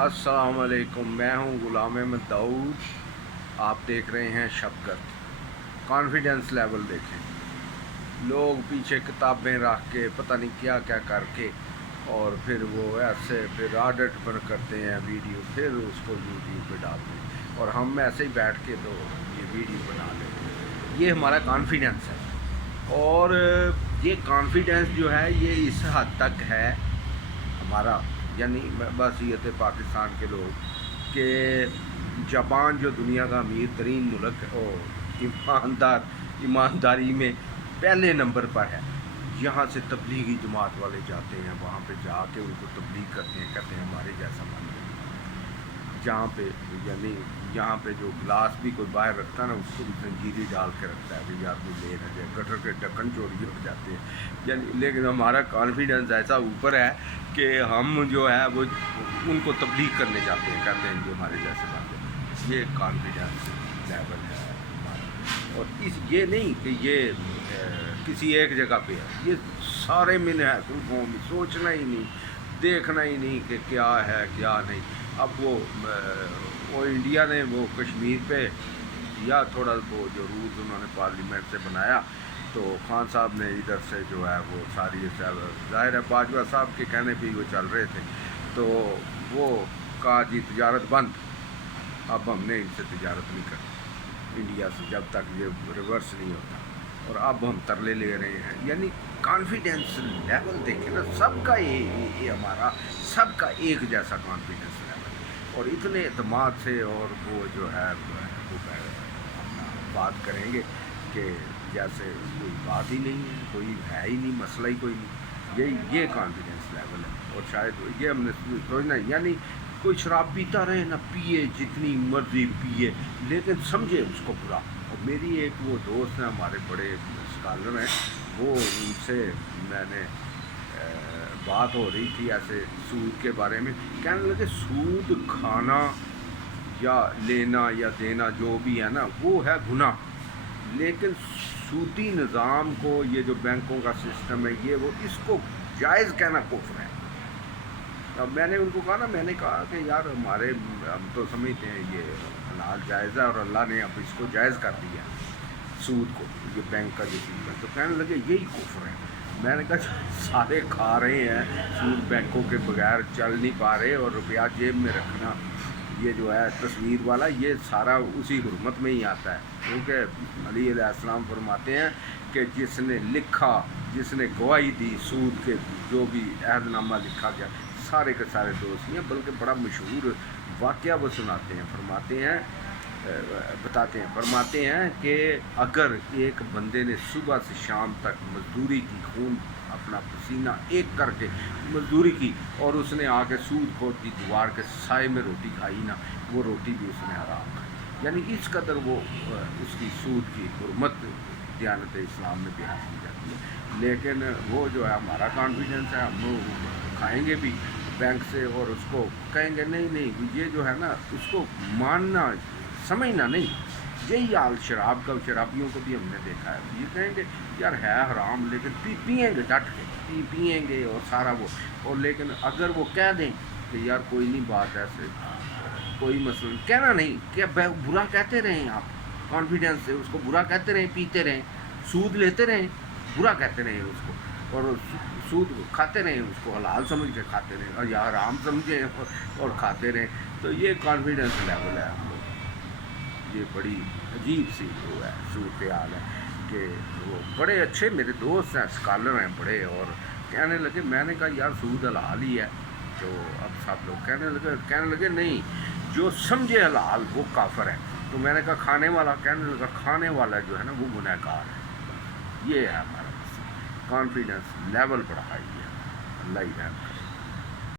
السلام علیکم، میں ہوں غلام احمد داؤد۔ آپ دیکھ رہے ہیں شبکت۔ کانفیڈنس لیول دیکھیں، لوگ پیچھے کتابیں رکھ کے پتہ نہیں کیا کیا کر کے اور پھر وہ ایسے پھر آڈٹ پر کرتے ہیں ویڈیو، پھر اس کو یوٹیوب پہ ڈالتے ہیں اور ہم ایسے ہی بیٹھ کے تو یہ ویڈیو بنا لیتے ہیں۔ یہ ہمارا کانفیڈنس ہے، اور یہ کانفیڈنس جو ہے یہ اس حد تک ہے ہمارا، یعنی بحثیت پاکستان کے لوگ، کہ جاپان جو دنیا کا امیر ترین ملک اور ایمانداری میں پہلے نمبر پر ہے، یہاں سے تبلیغی جماعت والے جاتے ہیں، وہاں پہ جا کے ان کو تبلیغ کرتے ہیں، کہتے ہیں ہمارے جیسا من نہیں۔ جہاں پہ یعنی یہاں پہ جو گلاس بھی کوئی باہر رکھتا ہے نا، اس کو بھی زنجیری ڈال کے رکھتا ہے کہ یار کوئی لے نہ جائے، گٹر کے ڈھکن چوری ہو جاتے ہیں یعنی۔ لیکن ہمارا کانفیڈنس ایسا اوپر ہے کہ ہم جو ہے وہ ان کو تبلیغ کرنے جاتے ہیں، کہتے ہیں جو ہمارے جیسے بات ہے۔ یہ کانفیڈنس لیول ہے ہمارا، اور یہ نہیں کہ یہ کسی ایک جگہ پہ ہے، یہ سارے من ہے گروپوں میں، سوچنا ہی نہیں، دیکھنا ہی نہیں کہ کیا ہے کیا نہیں۔ اب وہ انڈیا نے وہ کشمیر پہ یا تھوڑا وہ جو رولز انہوں نے پارلیمنٹ سے بنایا، تو خان صاحب نے ادھر سے جو ہے وہ ساری ظاہر ہے باجوہ صاحب کے کہنے پہ وہ چل رہے تھے، تو وہ کہا جی تجارت بند، اب ہم نے ان سے تجارت نہیں کرنی انڈیا سے جب تک یہ ریورس نہیں ہوتا، اور اب ہم ترلے لے رہے ہیں۔ یعنی کانفیڈنس لیول دیکھیں نا، سب کا یہ ہمارا سب کا ایک جیسا کانفیڈنس لیول ہے، اور اتنے اعتماد سے، اور وہ جو ہے وہ اپنا بات کریں گے کہ جیسے کوئی بات ہی نہیں ہے، کوئی ہے ہی نہیں، مسئلہ ہی کوئی نہیں۔ یہ کانفیڈنس لیول ہے، اور شاید یہ ہم نے سوچنا، یعنی کوئی شراب پیتا رہے نہ، پیے جتنی مرضی پیے، لیکن سمجھے اس کو برا۔ اور میری ایک وہ دوست ہیں ہمارے بڑے اسکالر ہیں، وہ ان سے میں نے بات ہو رہی تھی ایسے سود کے بارے میں، کہنے لگے سود کھانا یا لینا یا دینا جو بھی ہے نا وہ ہے گناہ، لیکن سودی نظام کو، یہ جو بینکوں کا سسٹم ہے، یہ وہ اس کو جائز کہنا کفر ہے۔ اب میں نے ان کو کہا نا، میں نے کہا کہ یار ہمارے ہم تو سمجھتے ہیں یہ حلال جائز ہے، اور اللہ نے اب اس کو جائز کر دیا سود کو، یہ بینک کا جو چیز ہے، تو کہنے لگے یہی کفر ہے۔ میں نے کہا سارے کھا رہے ہیں سود، بینکوں کے بغیر چل نہیں پا رہے، اور روپیہ جیب میں رکھنا یہ جو ہے تصویر والا، یہ سارا اسی حرمت میں ہی آتا ہے، کیونکہ علی علیہ السلام فرماتے ہیں کہ جس نے لکھا، جس نے گواہی دی سود کے، جو بھی عہد نامہ لکھا گیا، سارے کے سارے دوست ہیں۔ بلکہ بڑا مشہور واقعہ وہ سناتے ہیں، فرماتے ہیں کہ اگر ایک بندے نے صبح سے شام تک مزدوری کی، خون اپنا پسینہ ایک کر کے مزدوری کی، اور اس نے آ کے سود خور کی دیوار کے سائے میں روٹی کھائی نا، وہ روٹی بھی اس نے حرام کھائی۔ یعنی اس قدر وہ اس کی سود کی حرمت دیانت اسلام میں بیان کی جاتی ہے۔ لیکن وہ جو ہے ہمارا کانفیڈنس ہے، ہم کھائیں گے بھی بینک سے، اور اس کو کہیں گے نہیں یہ جو ہے نا، اس کو ماننا سمجھنا نہیں۔ یہی حال شراب کا، شرابیوں کو بھی ہم نے دیکھا ہے، یہ کہیں گے یار ہے حرام، لیکن پئیں گے ڈٹ کے، پئیں گے اور سارا وہ، اور لیکن اگر وہ کہہ دیں کہ یار کوئی نہیں بات ایسے، کوئی مسئلہ کہنا نہیں، کہ برا کہتے رہیں آپ کانفیڈنس سے، اس کو برا کہتے رہیں، پیتے رہیں، سود لیتے رہیں، برا کہتے رہیں اس کو، اور سود کھاتے رہیں، اس کو حلال سمجھ کے کھاتے رہیں، اور یا حرام سمجھیں اور کھاتے رہیں۔ تو یہ کانفیڈنس لیول ہے ہم لوگ، یہ بڑی عجیب سی وہ ہے صورتحال ہے کہ وہ بڑے اچھے میرے دوست ہیں، اسکالر ہیں بڑے، اور کہنے لگے، میں نے کہا یار سود حلال ہی ہے، تو اب سب لوگ کہنے لگے نہیں، جو سمجھے حلال وہ کافر ہے۔ تو میں نے کہا کھانے والا؟ کہنے لگا کھانے والا جو ہے نا وہ گنہگار ہے۔ یہ ہے ہمارا کانفیڈنس لیول بڑا ہائی ہے، اللہ ہی رحم کرے۔